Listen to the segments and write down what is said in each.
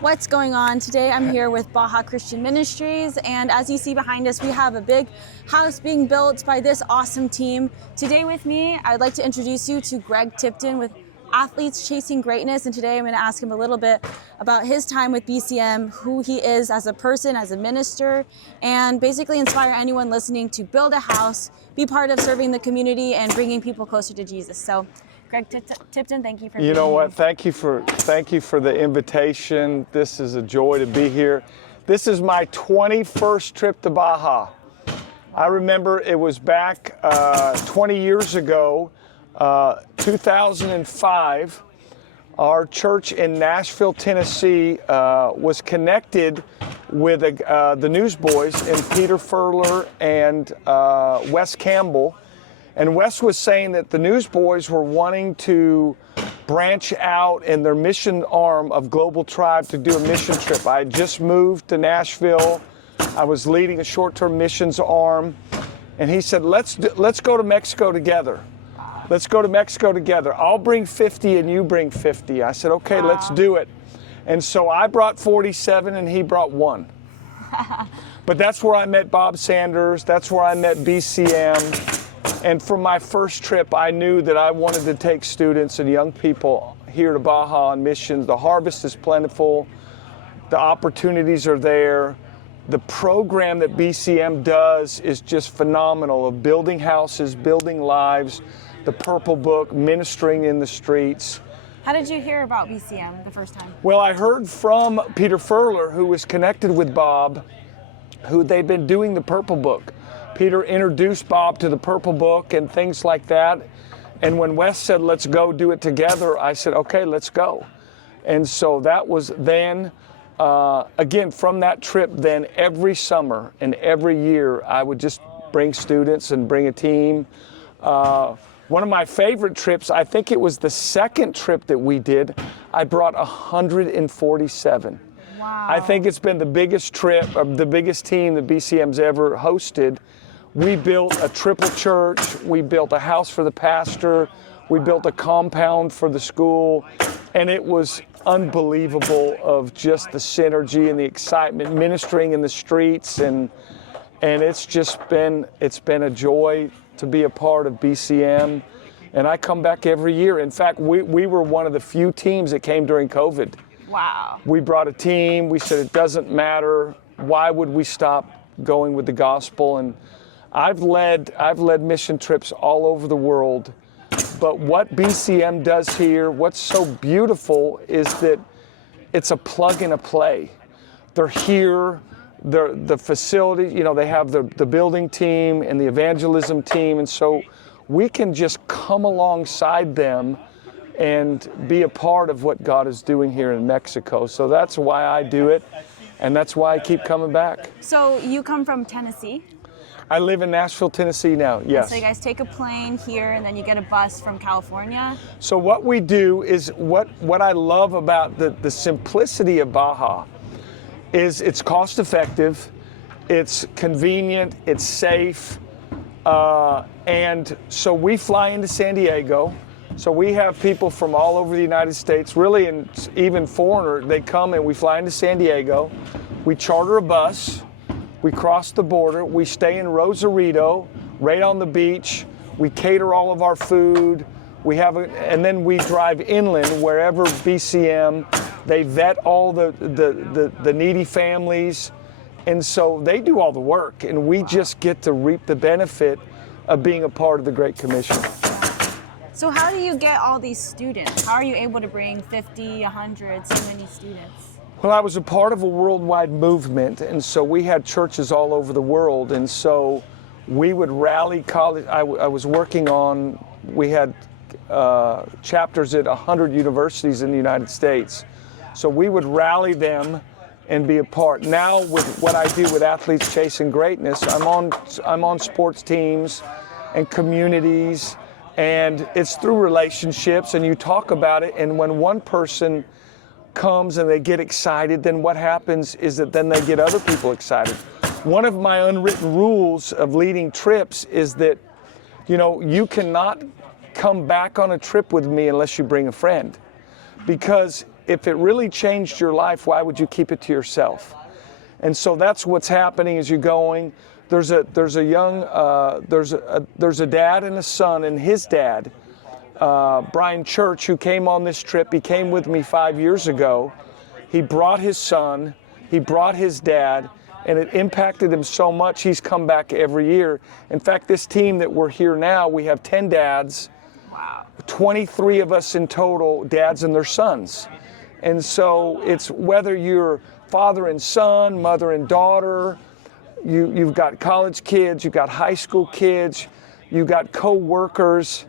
What's going on? Today I'm here with Baja Christian Ministries, and as you see behind us, we have a big house being built by this awesome team. Today with me, I'd like to introduce you to Gregg Tipton with Athletes Chasing Greatness, and today I'm going to ask him a little bit about his time with BCM, who he is as a person, as a minister, and basically inspire anyone listening to build a house, be part of serving the community, and bringing people closer to Jesus. So Gregg Tipton, thank you for being here. You know what? Thank you for the invitation. This is a joy to be here. This is my 21st trip to Baja. I remember it was back 20 years ago, 2005. Our church in Nashville, Tennessee, was connected with the Newsboys and Peter Furler and Wes Campbell. And Wes was saying that the Newsboys were wanting to branch out in their mission arm of Global Tribe to do a mission trip. I had just moved to Nashville. I was leading a short-term missions arm. And he said, let's go to Mexico together. Let's go to Mexico together. I'll bring 50 and you bring 50. I said, okay, let's do it. And so I brought 47 and he brought 1. But that's where I met Bob Sanders. That's where I met BCM. And from my first trip, I knew that I wanted to take students and young people here to Baja on missions. The harvest is plentiful. The opportunities are there. The program that BCM does is just phenomenal, of building houses, building lives, the Purple Book, ministering in the streets. How did you hear about BCM the first time? Well, I heard from Peter Furler, who was connected with Bob, who they've been doing the Purple Book. Peter introduced Bob to the Purple Book and things like that. And when Wes said, let's go do it together, I said, okay, let's go. And so that was then, again, from that trip, then every summer and every year, I would just bring students and bring a team. One of my favorite trips, I think it was the second trip that we did, I brought 147. Wow. I think it's been the biggest trip, the biggest team that BCM's ever hosted. We built a triple church, we built a house for the pastor, we built a compound for the school, and it was unbelievable of just the synergy and the excitement, ministering in the streets, and it's been a joy to be a part of BCM, and I come back every year. In fact, we were one of the few teams that came during COVID. Wow. We brought a team, we said it doesn't matter, why would we stop going with the gospel? And I've led mission trips all over the world, but what BCM does here, what's so beautiful is that it's a plug and a play. They're here, the facility, you know, they have the building team and the evangelism team, and so we can just come alongside them and be a part of what God is doing here in Mexico. So that's why I do it, and that's why I keep coming back. So you come from Tennessee? I live in Nashville, Tennessee now, yes. So you guys take a plane here and then you get a bus from California? So what we do is, what I love about the simplicity of Baja is it's cost effective, it's convenient, it's safe, and so we fly into San Diego. So we have people from all over the United States, really, and even foreigner, they come and we fly into San Diego, we charter a bus, we cross the border, we stay in Rosarito, right on the beach, we cater all of our food, and then we drive inland wherever BCM, they vet all the needy families, and so they do all the work, and we just get to reap the benefit of being a part of the Great Commission. So how do you get all these students? How are you able to bring 50, 100, so many students? Well, I was a part of a worldwide movement, and so we had churches all over the world, and so we would rally college. I was working on, we had chapters at 100 universities in the United States. So we would rally them and be a part. Now with what I do with Athletes Chasing Greatness, I'm on sports teams and communities, and it's through relationships, and you talk about it, and when one person comes and they get excited, then what happens is that then they get other people excited. One of my unwritten rules of leading trips is that, you know, you cannot come back on a trip with me unless you bring a friend. Because if it really changed your life, why would you keep it to yourself? And so that's what's happening as you're going. There's a dad and a son, and his dad, Brian Church, who came on this trip. He came with me 5 years ago. He brought his son, he brought his dad, and it impacted him so much he's come back every year. In fact, this team that we're here now, we have 10 dads, 23 of us in total, dads and their sons. And so it's whether you're father and son, mother and daughter, you've got college kids, you've got high school kids, you've got co-workers.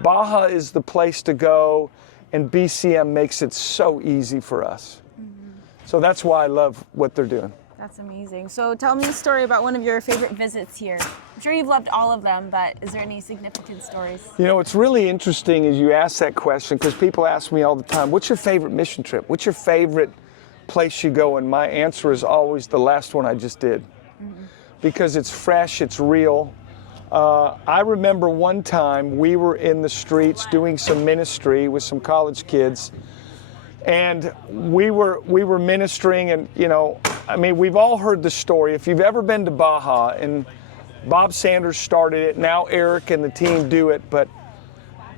Baja is the place to go, and BCM makes it so easy for us. So that's why I love what they're doing. That's amazing. So tell me a story about one of your favorite visits here. I'm sure you've loved all of them, but is there any significant stories? You know, it's really interesting as you ask that question, because people ask me all the time, what's your favorite mission trip? What's your favorite place you go? And my answer is always the last one I just did. Because it's fresh, it's real. I remember one time we were in the streets doing some ministry with some college kids, and we were ministering, and you know, I mean, we've all heard the story. If you've ever been to Baja, and Bob Sanders started it, now Eric and the team do it, but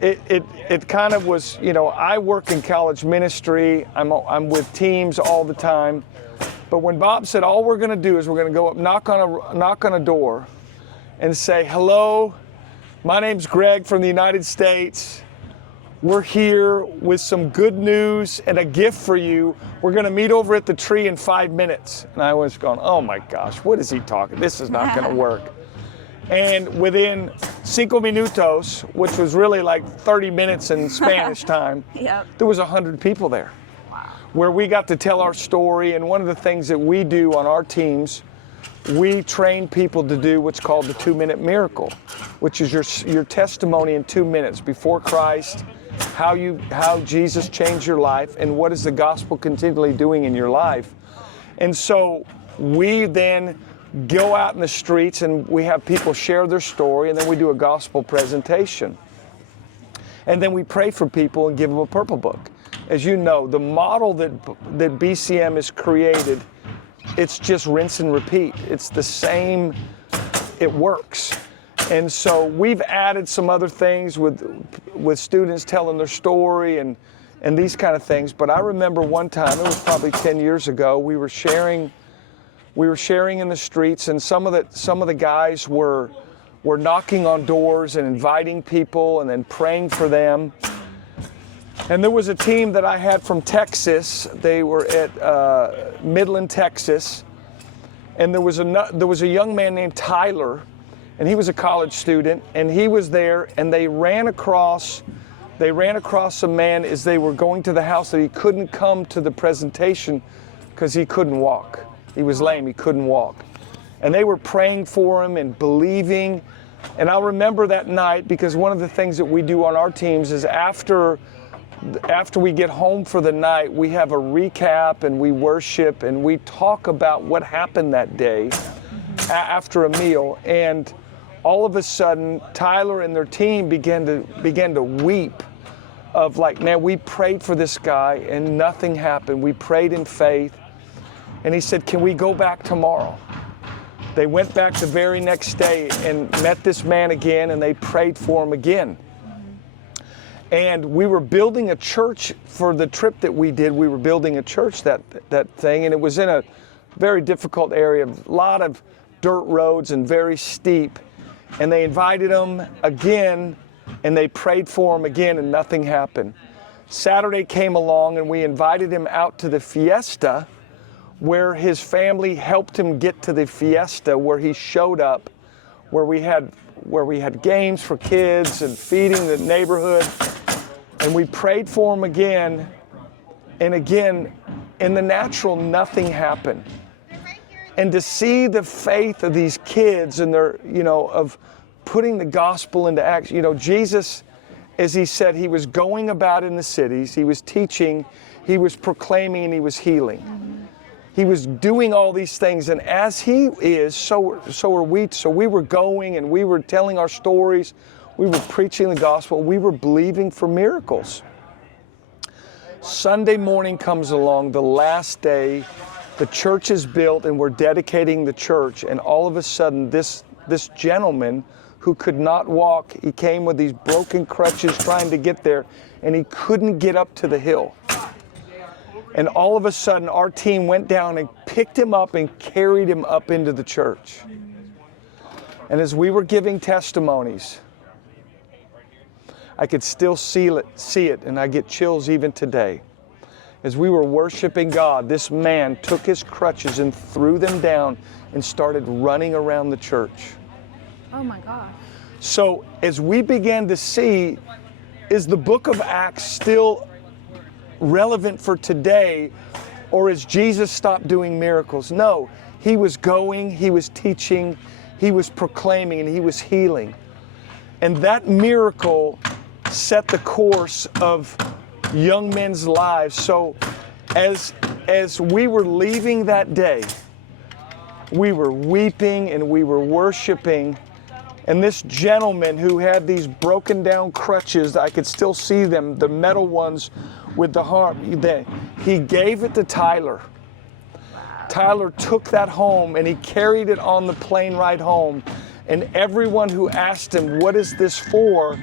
it kind of was, you know, I work in college ministry, I'm with teams all the time, but when Bob said all we're going to do is we're going to go up, knock on a door and say, hello, my name's Greg from the United States. We're here with some good news and a gift for you. We're going to meet over at the tree in 5 minutes. And I was going, oh my gosh, what is he talking? This is not going to work. And within 5 minutos, which was really like 30 minutes in Spanish time, there was 100 people there. Wow. Where we got to tell our story. And one of the things that we do on our teams, we train people to do what's called the 2-minute miracle, which is your testimony in 2 minutes before Christ, how Jesus changed your life, and what is the gospel continually doing in your life. And so we then go out in the streets and we have people share their story, and then we do a gospel presentation. And then we pray for people and give them a purple book. As you know, the model that BCM has created, it's just rinse and repeat. It's the same, it works. And so we've added some other things with students telling their story and these kind of things. But I remember one time, it was probably 10 years ago, we were sharing in the streets, and some of the guys were knocking on doors and inviting people and then praying for them. And there was a team that I had from Texas. They were at Midland, Texas, and there was a young man named Tyler, and he was a college student, and he was there, and they ran across a man as they were going to the house that he couldn't come to the presentation because he couldn't walk. He was lame, he couldn't walk. And they were praying for him and believing. And I'll remember that night, because one of the things that we do on our teams is after we get home for the night, we have a recap and we worship and we talk about what happened that day after a meal. And all of a sudden, Tyler and their team began to weep of like, man, we prayed for this guy and nothing happened. We prayed in faith. And he said, can we go back tomorrow? They went back the very next day and met this man again, and they prayed for him again. And we were building a church for the trip that we did. We were building a church that thing, and it was in a very difficult area, a lot of dirt roads and very steep. And they invited him again, and they prayed for him again, and nothing happened. Saturday came along, and we invited him out to the fiesta, where his family helped him get to the fiesta, where he showed up, where we had games for kids and feeding the neighborhood. And we prayed for him again, and again, in the natural, nothing happened. And to see the faith of these kids and their, of putting the gospel into action, Jesus, as he said, he was going about in the cities, he was teaching, he was proclaiming, and he was healing. He was doing all these things, and as he is, so are we. So we were going, and we were telling our stories, we were preaching the gospel, we were believing for miracles. Sunday morning comes along, the last day, the church is built and we're dedicating the church, and all of a sudden this gentleman who could not walk, he came with these broken crutches trying to get there, and he couldn't get up to the hill. And all of a sudden our team went down and picked him up and carried him up into the church. And as we were giving testimonies, I could still see it, and I get chills even today. As we were worshiping God, this man took his crutches and threw them down and started running around the church. Oh my God. So as we began to see, is the book of Acts still relevant for today, or has Jesus stopped doing miracles? No, he was going, he was teaching, he was proclaiming, and he was healing. And that miracle set the course of young men's lives. So as we were leaving that day, we were weeping and we were worshiping. And this gentleman who had these broken down crutches, I could still see them, the metal ones with the harp, he gave it to Tyler. Tyler took that home and he carried it on the plane ride home. And everyone who asked him, what is this for?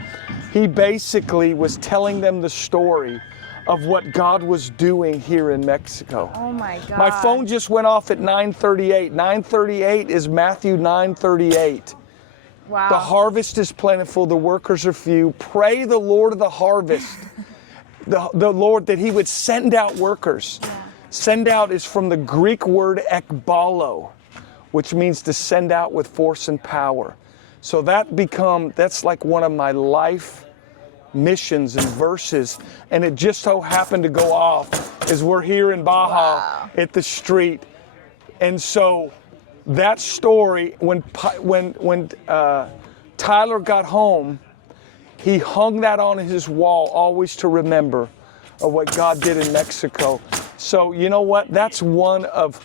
He basically was telling them the story of what God was doing here in Mexico. Oh my God. My phone just went off at 9:38. 9:38 is Matthew 9:38. Wow. The harvest is plentiful, the workers are few. Pray the Lord of the harvest, the Lord, that he would send out workers. Yeah. Send out is from the Greek word ekbalo, which means to send out with force and power. So that's like one of my life missions and verses, and it just so happened to go off as we're here in Baja at the street. And so that story, when Tyler got home, he hung that on his wall always to remember of what God did in Mexico. So you know what? That's one of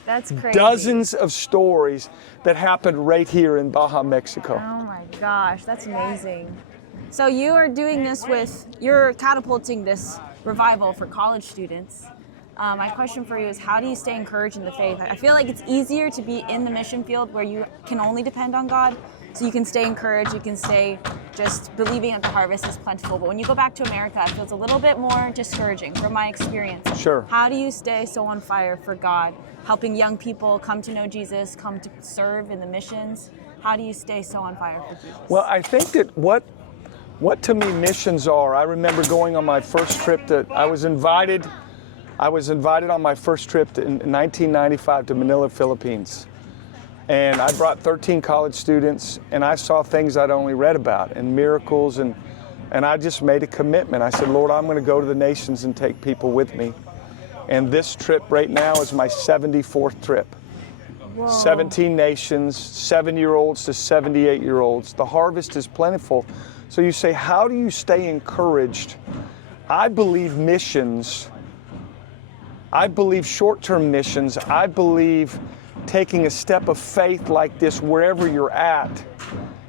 dozens of stories that happened right here in Baja, Mexico. Oh my gosh, that's amazing. So you are doing this you're catapulting this revival for college students. My question for you is, how do you stay encouraged in the faith? I feel like it's easier to be in the mission field where you can only depend on God, so you can stay encouraged, you can stay just believing that the harvest is plentiful. But when you go back to America, it feels a little bit more discouraging from my experience. Sure. How do you stay so on fire for God, helping young people come to know Jesus, come to serve in the missions? How do you stay so on fire for Jesus? Well, I think that what to me missions are, I remember going on my first trip I was invited on my first trip in 1995 to Manila, Philippines. And I brought 13 college students, and I saw things I'd only read about, and miracles, and I just made a commitment. I said, Lord, I'm going to go to the nations and take people with me. And this trip right now is my 74th trip. Whoa. 17 nations, 7-year-olds to 78-year-olds. The harvest is plentiful. So you say, how do you stay encouraged? I believe missions. I believe short-term missions. I believe taking a step of faith like this wherever you're at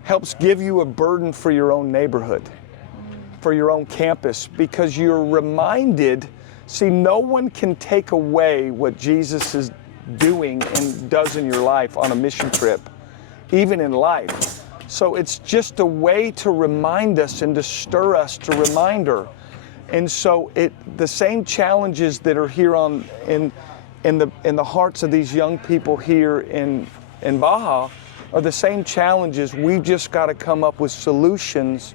helps give you a burden for your own neighborhood, for your own campus, because you're reminded, see, no one can take away what Jesus is doing and does in your life on a mission trip, even in life. So it's just a way to remind us and to stir us to reminder. And so the same challenges that are here in the hearts of these young people here in Baja are the same challenges. We've just got to come up with solutions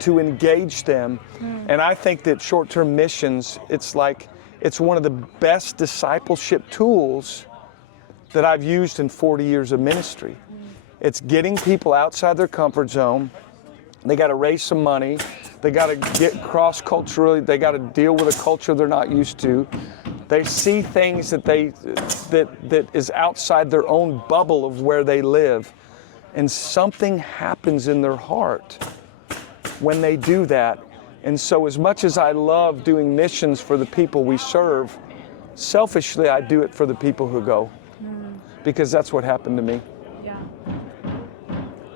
to engage them. And I think that short-term missions, it's one of the best discipleship tools that I've used in 40 years of ministry. It's getting people outside their comfort zone. They got to raise some money. They got to get cross-culturally. They got to deal with a culture they're not used to. They see things that is outside their own bubble of where they live, and something happens in their heart when they do that. And so as much as I love doing missions for the people we serve, selfishly I do it for the people who go, because that's what happened to me. Yeah.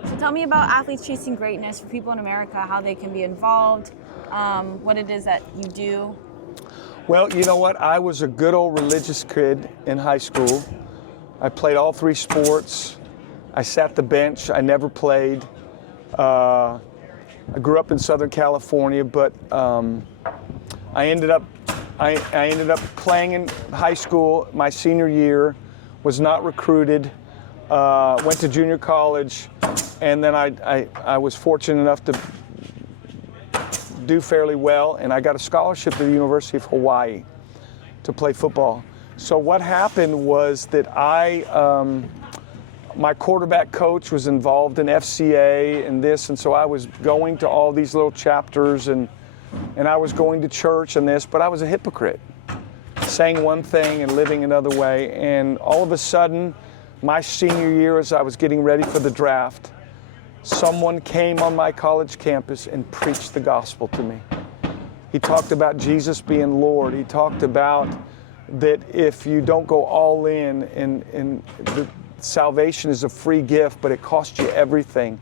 So tell me about Athletes Chasing Greatness for people in America, how they can be involved, what it is that you do. Well, you know what? I was a good old religious kid in high school. I played all 3 sports. I sat the bench. I never played. I grew up in Southern California, but I ended up playing in high school my senior year. Was not recruited. Went to junior college, and then I was fortunate enough to do fairly well, and I got a scholarship to the University of Hawaii to play football. So what happened was that my quarterback coach was involved in FCA and this, and so I was going to all these little chapters, and I was going to church and this, but I was a hypocrite, saying one thing and living another way. And all of a sudden, my senior year, as I was getting ready for the draft, someone came on my college campus and preached the gospel to me. He talked about Jesus being Lord. He talked about that if you don't go all in, and the salvation is a free gift, but it costs you everything.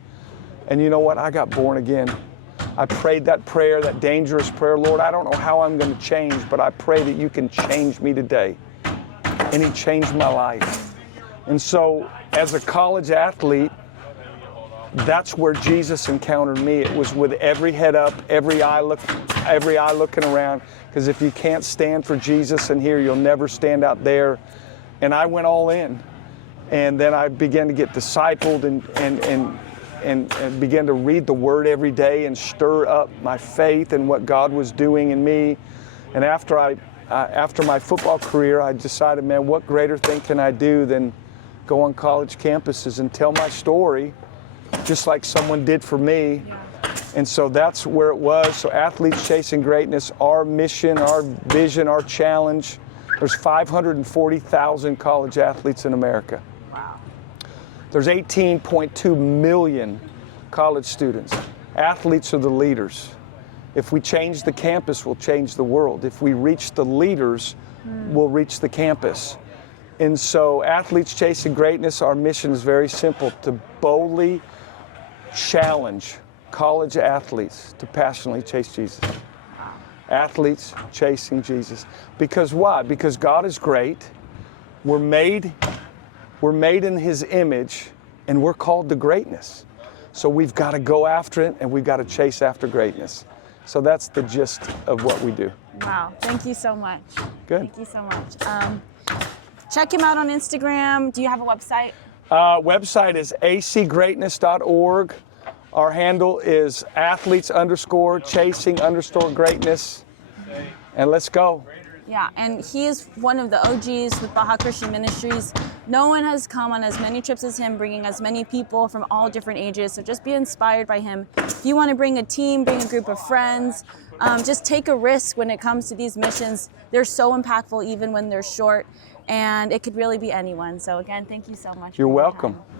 And you know what? I got born again. I prayed that prayer, that dangerous prayer. Lord, I don't know how I'm going to change, but I pray that you can change me today. And he changed my life. And so as a college athlete, that's where Jesus encountered me. It was with every head up, every eye looking around. Because if you can't stand for Jesus in here, you'll never stand out there. And I went all in. And then I began to get discipled and began to read the Word every day and stir up my faith and what God was doing in me. And after my football career, I decided, man, what greater thing can I do than go on college campuses and tell my story, just like someone did for me. And so that's where it was. So Athletes Chasing Greatness, our mission, our vision, our challenge. There's 540,000 college athletes in America. Wow. There's 18.2 million college students. Athletes are the leaders. If we change the campus, we'll change the world. If we reach the leaders, we'll reach the campus. And so Athletes Chasing Greatness, our mission is very simple: to boldly challenge college athletes to passionately chase Jesus. Athletes chasing Jesus. Because why? Because God is great. We're made in His image, and we're called to greatness. So we've got to go after it, and we've got to chase after greatness. So that's the gist of what we do. Wow, thank you so much. Good. Thank you so much. Check him out on Instagram. Do you have a website? Website is acgreatness.org. Our handle is athletes_chasing_greatness. And let's go. Yeah, and he is one of the OGs with Baja Christian Ministries. No one has come on as many trips as him, bringing as many people from all different ages. So just be inspired by him. If you want to bring a team, bring a group of friends, just take a risk when it comes to these missions. They're so impactful even when they're short, and it could really be anyone. So again, thank you so much. You're welcome.